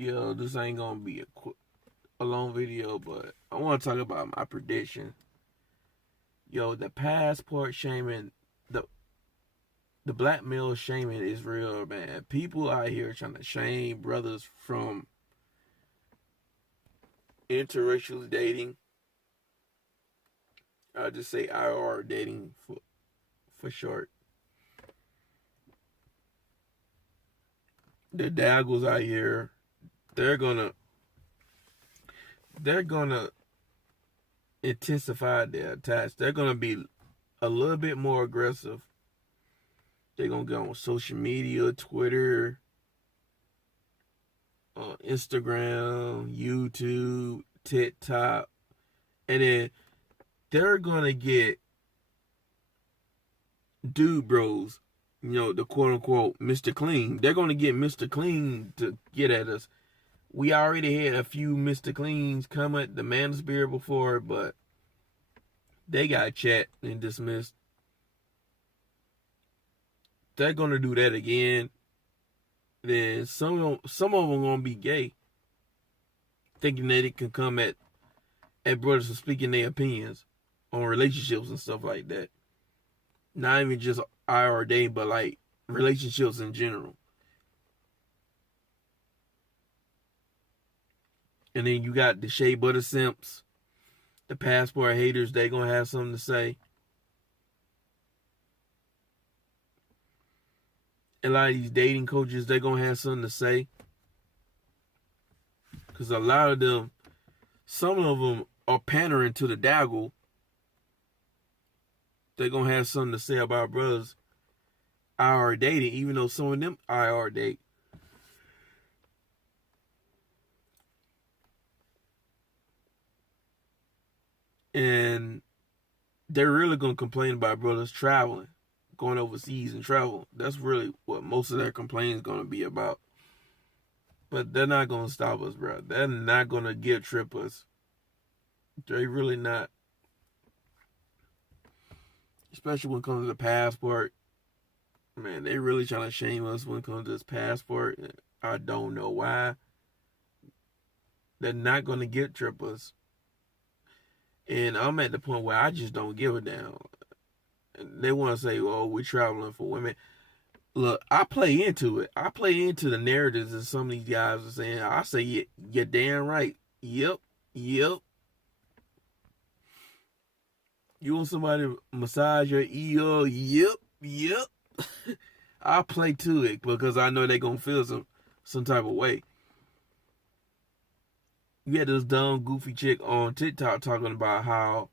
Yo, this ain't gonna be a long video, but I want to talk about my prediction. Yo, the passport shaming, the the black male shaming is real, man. People out here trying to shame brothers from interracial dating. I'll just say IR dating for short. The daggles out here, they're gonna they're gonna intensify their attacks. They're gonna be a little bit more aggressive. They're gonna go on social media, Twitter, Instagram, YouTube, TikTok, and then they're gonna get dude bros, the quote unquote Mr. Clean. They're gonna get Mr. Clean to get at us. We already had a few Mr. Cleans come at the Manosphere before, but they got chat and dismissed. They're gonna do that again. Then some of them gonna be gay, thinking that it can come at brothers for speaking their opinions on relationships and stuff like that. Not even just IR dating, but like relationships in general. And then you got the shea butter simps, the passport haters. They gonna have something to say. A lot of these dating coaches, they gonna have something to say. Because a lot of them, some of them are pandering to the daggle. They're gonna have something to say about brothers IR dating, even though some of them IR date. And they're really gonna complain about brothers traveling, going overseas and travel. That's really what most of their complaint is gonna be about. But they're not gonna stop us, bro. They're not gonna guilt trip us. They really not. Especially when it comes to the passport. Man, they really trying to shame us when it comes to this passport. I don't know why. They're not gonna guilt trip us. And I'm at the point where I just don't give a damn. They want to say, oh, we're traveling for women. Look, I play into it. I play into the narratives that some of these guys are saying. I say, you're damn right. Yep. You want somebody to massage your ego? Yep. I play to it because I know they're going to feel some type of way. You had this dumb, goofy chick on TikTok talking about how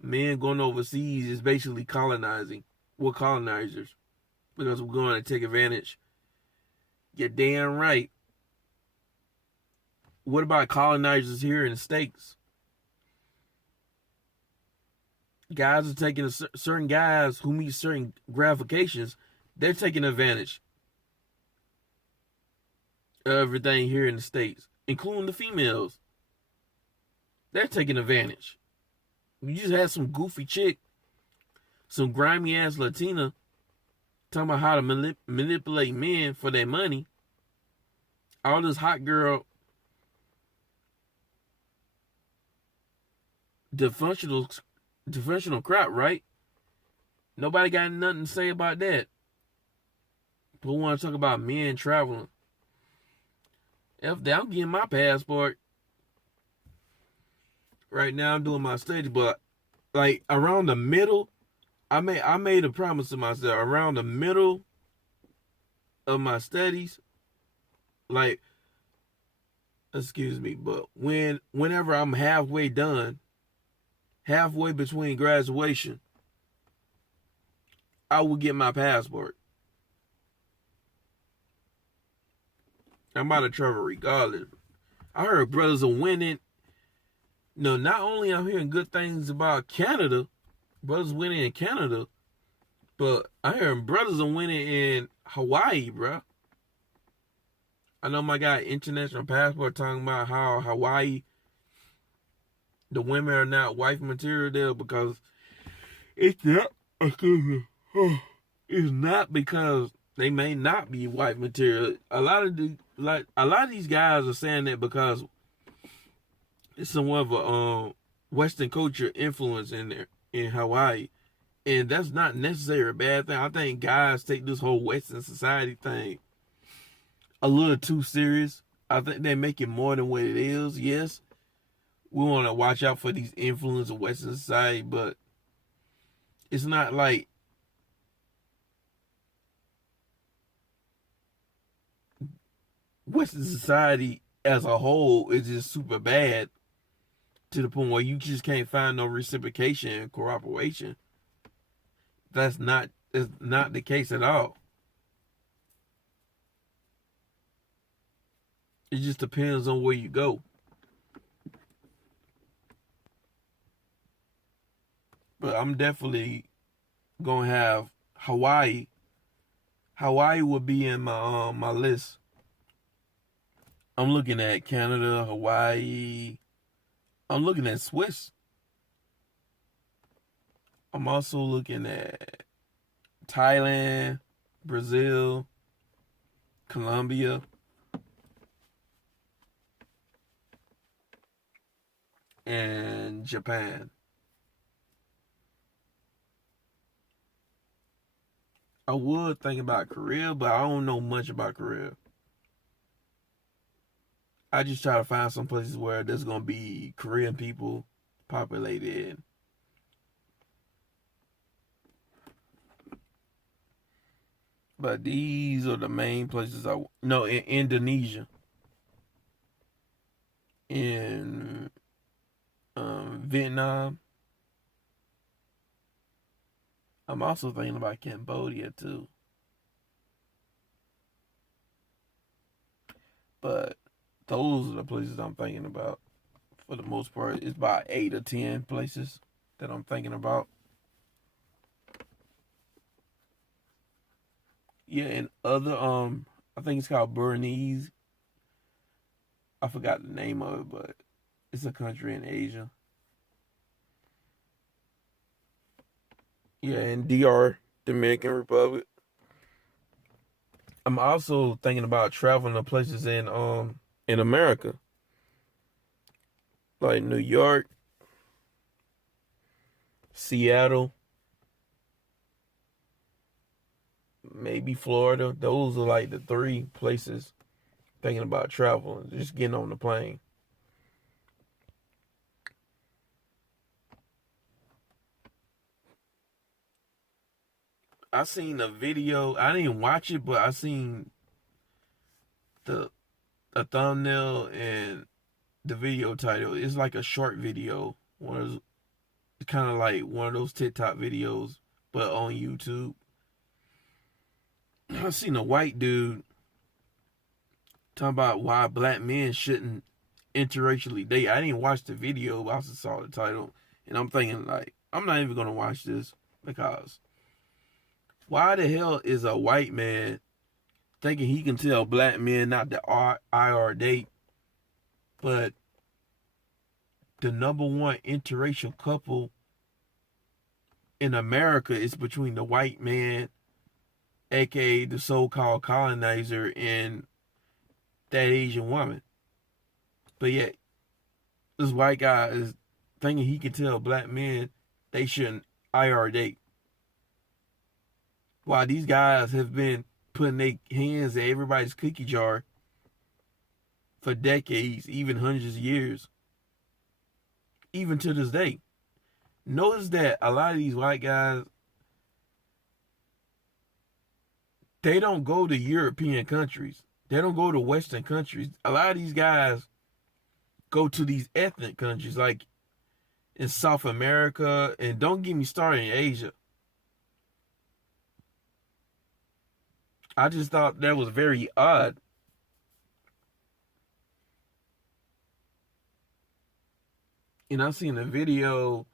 men going overseas is basically colonizing. We're colonizers because we're going to take advantage. You're damn right. What about colonizers here in the States? Guys are taking certain guys who meet certain gratifications. They're taking advantage of everything here in the States, including the females. They're taking advantage. You just had some goofy chick, some grimy ass Latina, talking about how to manipulate men for their money. All this hot girl, dysfunctional crap, right? Nobody got nothing to say about that. But we want to talk about men traveling. F that, I'm getting my passport. Right now I'm doing my studies, but like around the middle, I made a promise to myself around the middle of my studies, like excuse me, but whenever I'm halfway done, halfway between graduation, I will get my passport. I'm about to travel regardless. I heard brothers are winning. No, not only I'm hearing good things about Canada, brothers winning in Canada, but I heard brothers are winning in Hawaii, bro. I know my guy International Passport talking about how Hawaii, the women are not wife material there because it's not. It's not because They may not be white material. A lot of these guys are saying that because it's somewhat of a Western culture influence in there in Hawaii. And that's not necessarily a bad thing. I think guys take this whole Western society thing a little too serious. I think they make it more than what it is. Yes, we want to watch out for these influences of Western society, but it's not like Western society as a whole is just super bad to the point where you just can't find no reciprocation and cooperation. That's not the case at all. It just depends on where you go. But I'm definitely gonna have Hawaii. Hawaii would be in my list. I'm looking at Canada, Hawaii. I'm looking at Swiss. I'm also looking at Thailand, Brazil, Colombia, and Japan. I would think about Korea, but I don't know much about Korea. I just try to find some places where there's gonna be Korean people populated. But these are the main places I no in Indonesia, in Vietnam. I'm also thinking about Cambodia too. But those are the places I'm thinking about. For the most part, it's about 8 or 10 places that I'm thinking about. Yeah, and other I think it's called Bernese. I forgot the name of it, but it's a country in Asia. Yeah, in DR, Dominican Republic. I'm also thinking about traveling to places in America, like New York, Seattle, maybe Florida. Those are like the 3 places thinking about traveling, just getting on the plane. I seen a video. I didn't watch it, but I seen the a thumbnail and the video title. It's like a short video. One of kind of like one of those TikTok videos, but on YouTube. I seen a white dude talking about why black men shouldn't interracially date. I didn't watch the video, but I also saw the title, and I'm thinking like I'm not even gonna watch this because why the hell is a white man thinking he can tell black men not to IR date, but the number one interracial couple in America is between the white man, aka the so-called colonizer, and that Asian woman. But yet, this white guy is thinking he can tell black men they shouldn't IR date. While these guys have been putting their hands in everybody's cookie jar for decades, even hundreds of years, even to this day. Notice that a lot of these white guys, they don't go to European countries. They don't go to Western countries. A lot of these guys go to these ethnic countries like in South America, and don't get me started in Asia. I just thought that was very odd. And I seen a video,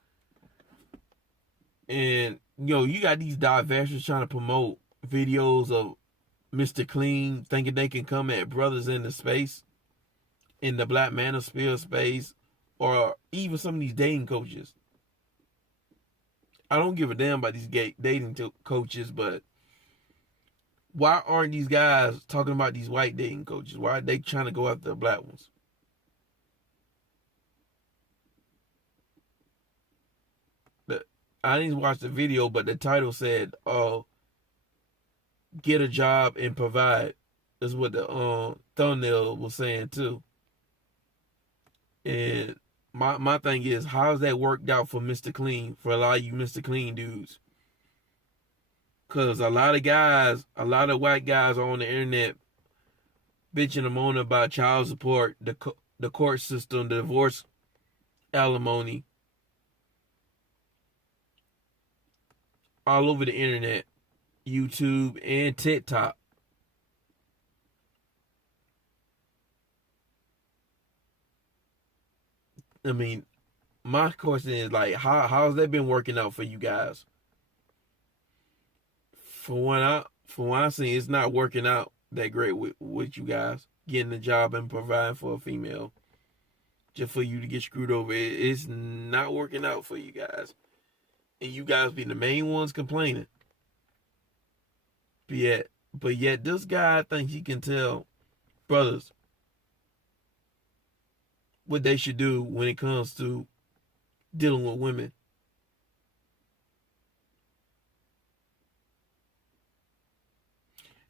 and you got these divestors trying to promote videos of Mr. Clean thinking they can come at brothers in the space, in the Black Manosphere space, or even some of these dating coaches. I don't give a damn about these dating coaches, but Why aren't these guys talking about these white dating coaches? Why are they trying to go after the black ones? I didn't watch the video, but the title said, "Oh, get a job and provide." That's what the thumbnail was saying too. And my thing is, how's that worked out for Mr. Clean, for a lot of you Mr. Clean dudes? Because a lot of guys, a lot of white guys are on the internet bitching and moaning about child support, the court system, the divorce alimony, all over the internet, YouTube and TikTok. I mean, my question is like, how's that been working out for you guys? For one I see, it's not working out that great with you guys getting a job and providing for a female just for you to get screwed over. It's not working out for you guys, and you guys be the main ones complaining. But yet this guy thinks he can tell brothers what they should do when it comes to dealing with women.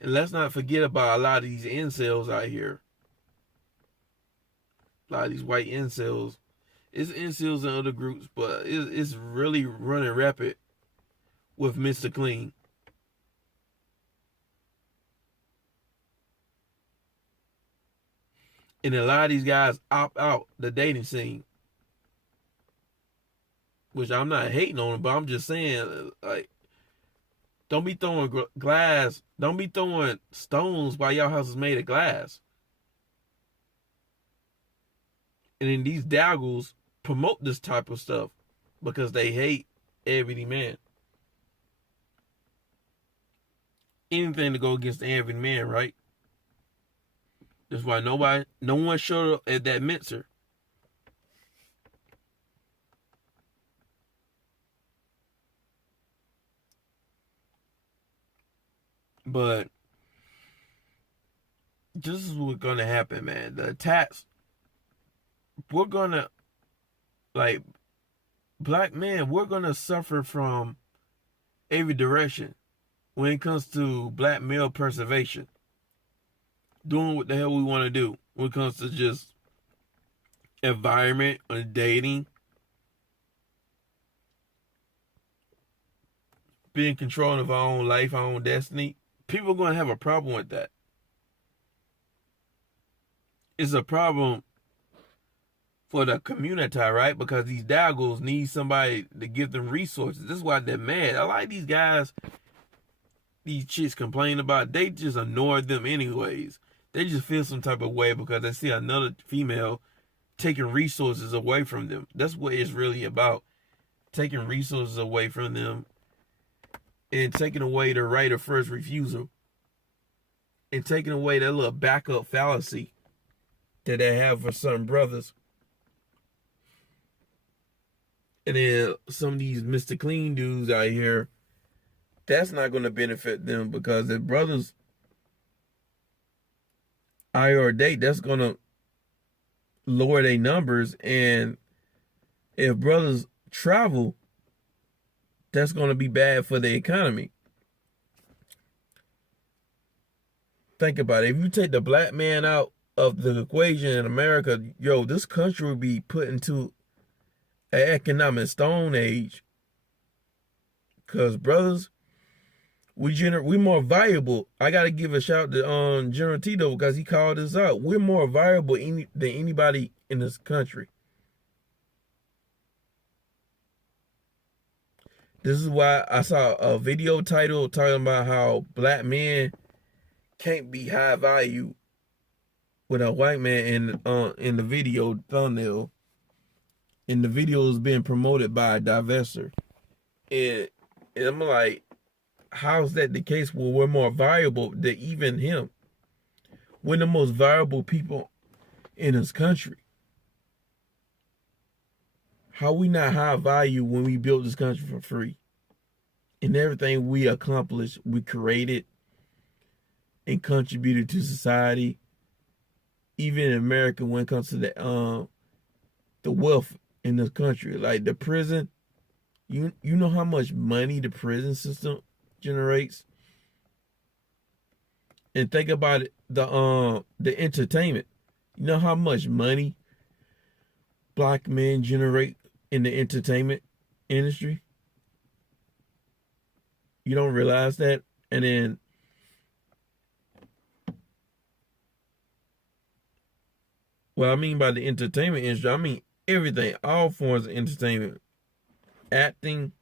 And let's not forget about a lot of these incels out here. A lot of these white incels. It's incels in other groups, but it's really running rapid with Mr. Clean. And a lot of these guys opt out the dating scene. Which I'm not hating on them, but I'm just saying, like, don't be throwing glass. Don't be throwing stones while your house is made of glass. And then these daggles promote this type of stuff because they hate every man. Anything to go against the every man, right? That's why no one showed up at that Mitzer. But this is what's gonna happen, man. The attacks, we're gonna, like, black men, we're gonna suffer from every direction when it comes to black male preservation. Doing what the hell we want to do when it comes to just environment or dating, being control of our own life, our own destiny. People are going to have a problem with that. It's a problem for the community, right? Because these daggles need somebody to give them resources. This is why they're mad. A lot of these guys, these chicks complain about, they just annoy them anyways. They just feel some type of way because they see another female taking resources away from them. That's what it's really about. Taking resources away from them and taking away the right of first refusal and taking away that little backup fallacy that they have for some brothers. And then some of these Mr. Clean dudes out here, that's not going to benefit them because if brothers hire or date, that's going to lower their numbers. And if brothers travel, that's going to be bad for the economy. Think about it. If you take the black man out of the equation in America, this country would be put into an economic stone age. Because brothers, we more valuable. I gotta give a shout to General Tito because he called us out. We're more valuable than anybody in this country. This is why I saw a video title talking about how black men can't be high value with a white man in the video thumbnail. And the video is being promoted by a divestor. And I'm like, how's that the case where we're more valuable than even him? We're the most valuable people in this country. How we not high value when we built this country for free? And everything we accomplished, we created. and contributed to society. Even in America, when it comes to the wealth in this country, like the prison, you know how much money the prison system generates, and think about it, the entertainment. You know how much money black men generate in the entertainment industry? You don't realize that? And then what I mean by the entertainment industry, I mean everything, all forms of entertainment. Acting,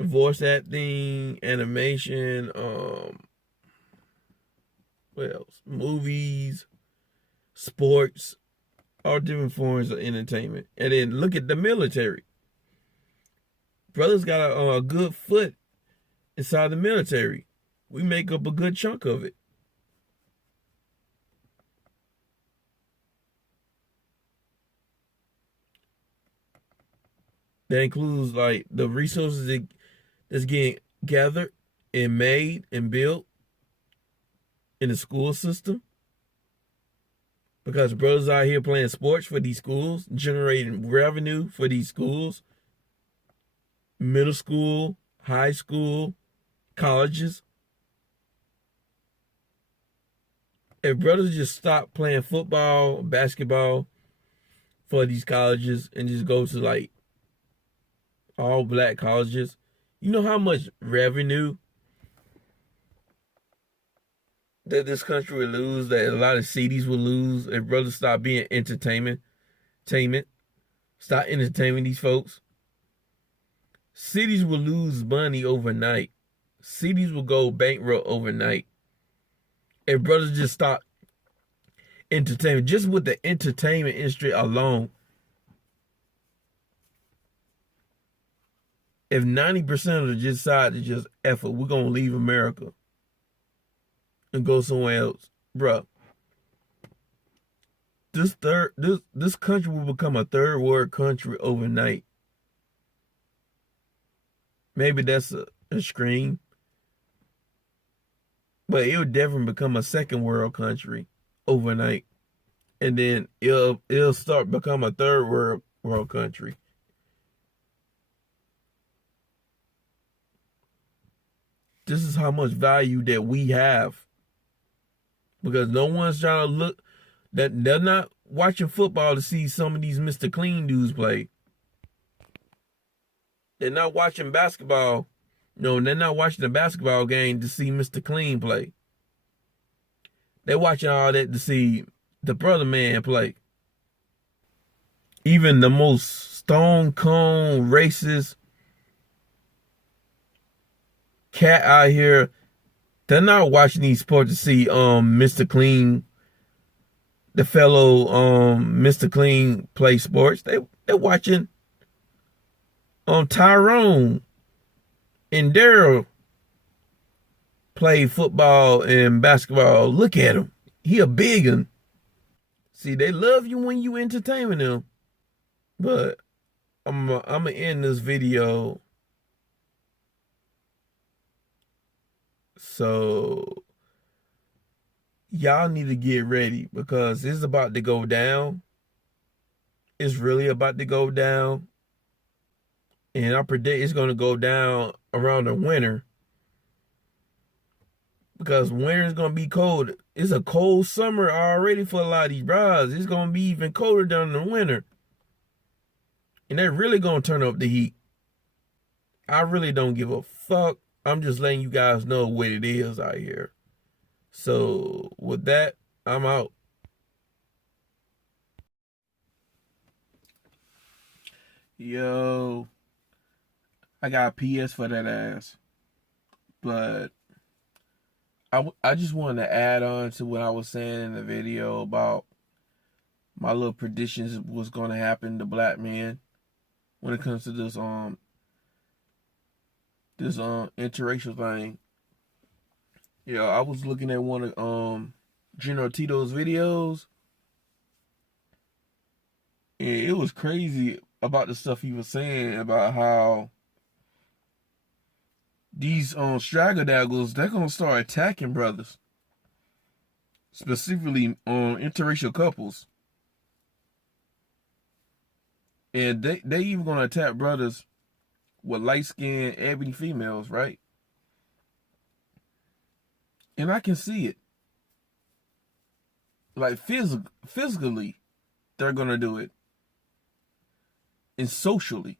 voice acting, animation, what else? Movies, sports, all different forms of entertainment. And then look at the military. Brothers got a good foot inside the military. We make up a good chunk of it. That includes like the resources that's getting gathered and made and built in the school system. Because brothers out here playing sports for these schools, generating revenue for these schools, middle school, high school, colleges. If brothers just stop playing football, basketball for these colleges and just go to like all black colleges, you know how much revenue that this country would lose, that a lot of cities would lose if brothers stop being entertainment, stop entertaining these folks. Cities will lose money overnight. Cities will go bankrupt overnight if brothers just stop entertainment. Just with the entertainment industry alone, if 90% of them just decide to just effort, we're gonna leave America and go somewhere else, bruh. This country will become a third world country overnight. Maybe that's a extreme, but it'll definitely become a second world country overnight, and then it'll start become a third world country. This is how much value that we have, because no one's trying to look, that they're not watching football to see some of these Mr. Clean dudes play. They're not watching basketball. No, they're not watching the basketball game to see Mr. Clean play. They're watching all that to see the brother man play. Even the most stone cold racist cat out here, they're not watching these sports to see Mr. Clean, the fellow Mr. Clean play sports. They're watching Tyrone and Daryl play football and basketball. Look at him. He a big one. See, they love you when you entertaining them. But I'm gonna end this video. So y'all need to get ready, because it's about to go down. It's really about to go down. And I predict it's going to go down around the winter, because winter is going to be cold. It's a cold summer already for a lot of these brides. It's going to be even colder during the winter. And they're really going to turn up the heat. I really don't give a fuck. I'm just letting you guys know what it is out here. So with that, I'm out. Yo, I got a PS for that ass. But I just wanted to add on to what I was saying in the video about my little predictions of what's going to happen to black men when it comes to this interracial thing. Yeah, I was looking at one of General Tito's videos, and it was crazy about the stuff he was saying about how these straggle daggles, they're gonna start attacking brothers, specifically on interracial couples, and they even gonna attack brothers with light skinned ebony females, right? And I can see it, like physically, they're gonna do it, and socially,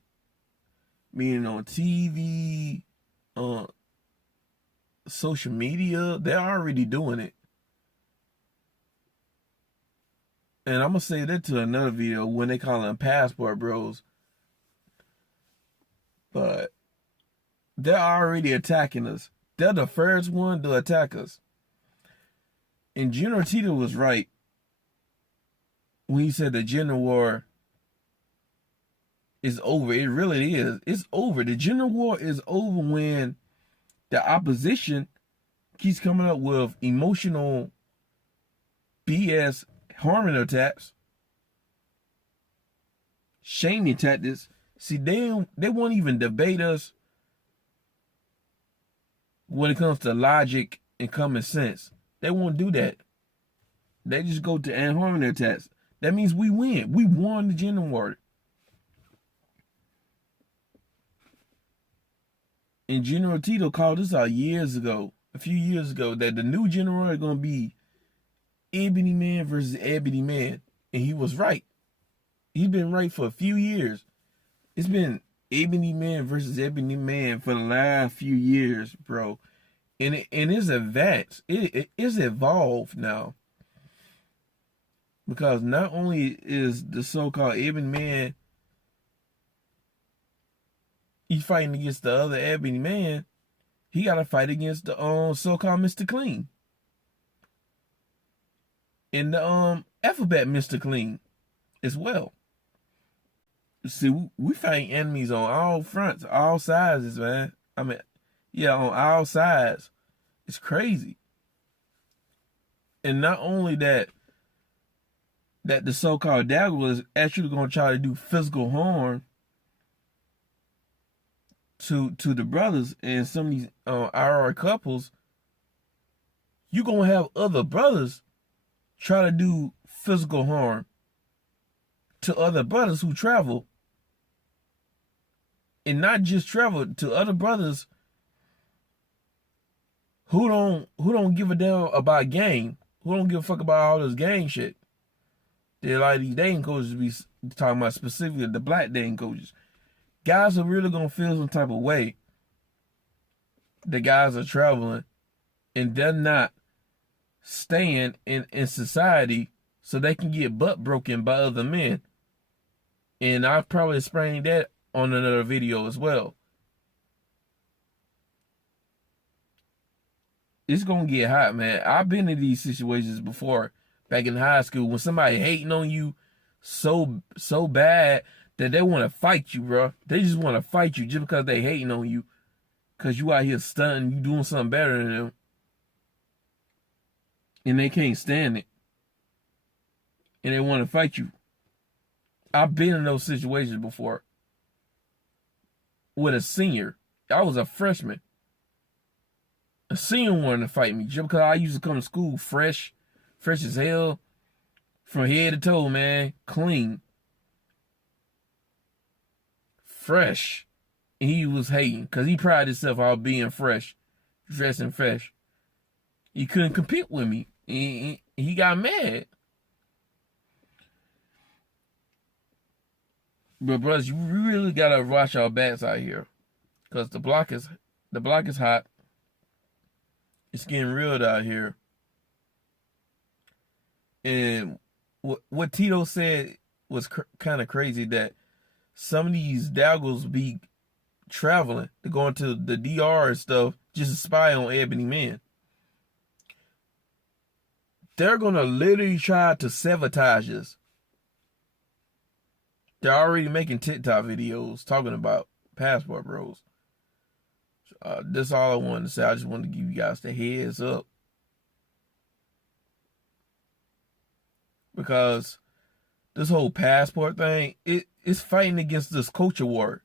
meaning on TV, on social media, they're already doing it. And I'm gonna say that to another video when they call them passport bros. But they're already attacking us. They're the first one to attack us. And General Tito was right when he said the gender war is over. It really is. It's over. The gender war is over when the opposition keeps coming up with emotional BS harming attacks, shaming tactics. See, they won't even debate us when it comes to logic and common sense. They won't do that. They just go to ad hominem attacks. That means we win. We won the gender war. And General Tito called this out a few years ago, that the new general is going to be ebony man versus ebony man. And he was right. He's been right for a few years. It's been ebony man versus ebony man for the last few years, bro. And it's advanced. It's evolved now. Because not only is the so-called ebony man, he's fighting against the other ebony man, he got to fight against the so-called Mr. Clean. And the alphabet Mr. Clean as well. See, we fight enemies on all fronts, all sides, man. I mean, yeah, on all sides. It's crazy. And not only that the so-called dagger is actually going to try to do physical harm to the brothers and some of these IR couples, you're going to have other brothers try to do physical harm to other brothers who travel. And not just travel, to other brothers who don't give a damn about game, who don't give a fuck about all this gang shit. They're like these dating coaches be talking about, specifically the black dating coaches. Guys are really gonna feel some type of way. The guys are traveling and they're not staying in society so they can get butt broken by other men. And I'll probably explain that on another video as well. It's gonna get hot, man. I've been in these situations before back in high school when somebody hating on you so bad that they want to fight you, bro. They just want to fight you just because they hating on you, because you out here stunting, you doing something better than them, and they can't stand it, and they want to fight you. I've been in those situations before with a senior. I was a freshman. A senior wanted to fight me just because I used to come to school fresh as hell, from head to toe, man, clean, fresh. And he was hating because he prided himself on being fresh, dressing fresh. He couldn't compete with me. He got mad. But brothers, you really gotta watch our backs out here, because the block is hot. It's getting real out here. And what Tito said was kind of crazy, that some of these daggles be traveling. They're going to the DR and stuff just to spy on ebony men. They're going to literally try to sabotage us. They're already making TikTok videos talking about passport bros. That's all I wanted to say. I just wanted to give you guys the heads up. Because this whole passport thing, it's fighting against this culture war.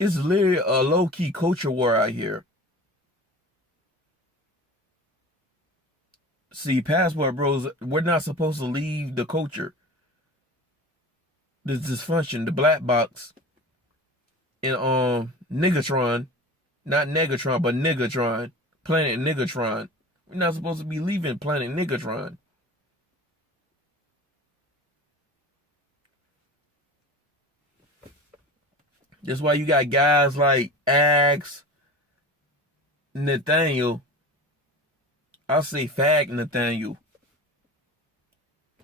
It's literally a low-key culture war out here. See, passport bros, we're not supposed to leave the culture. The dysfunction, the black box, in Niggatron, not Negatron, but Niggatron, Planet Niggatron. We're not supposed to be leaving Planet Niggatron. That's why you got guys like Axe, Nathaniel. I'll say Fag Nathaniel.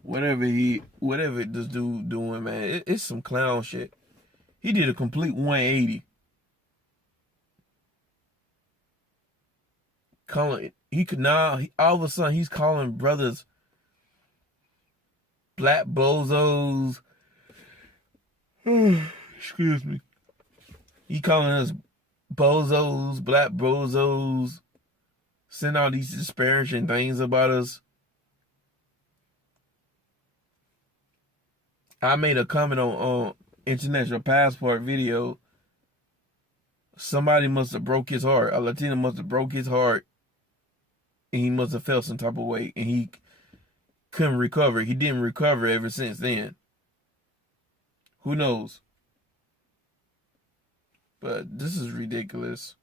Whatever this dude doing, man, it's some clown shit. He did a complete 180. He could now, all of a sudden he's calling brothers black bozos. Excuse me. He calling us bozos, black bozos, send all these disparaging things about us. I made a comment on International Passport video. Somebody must have broke his heart. A Latino must have broke his heart, and he must have felt some type of way, and he couldn't recover. He didn't recover ever since then. Who knows? But this is ridiculous.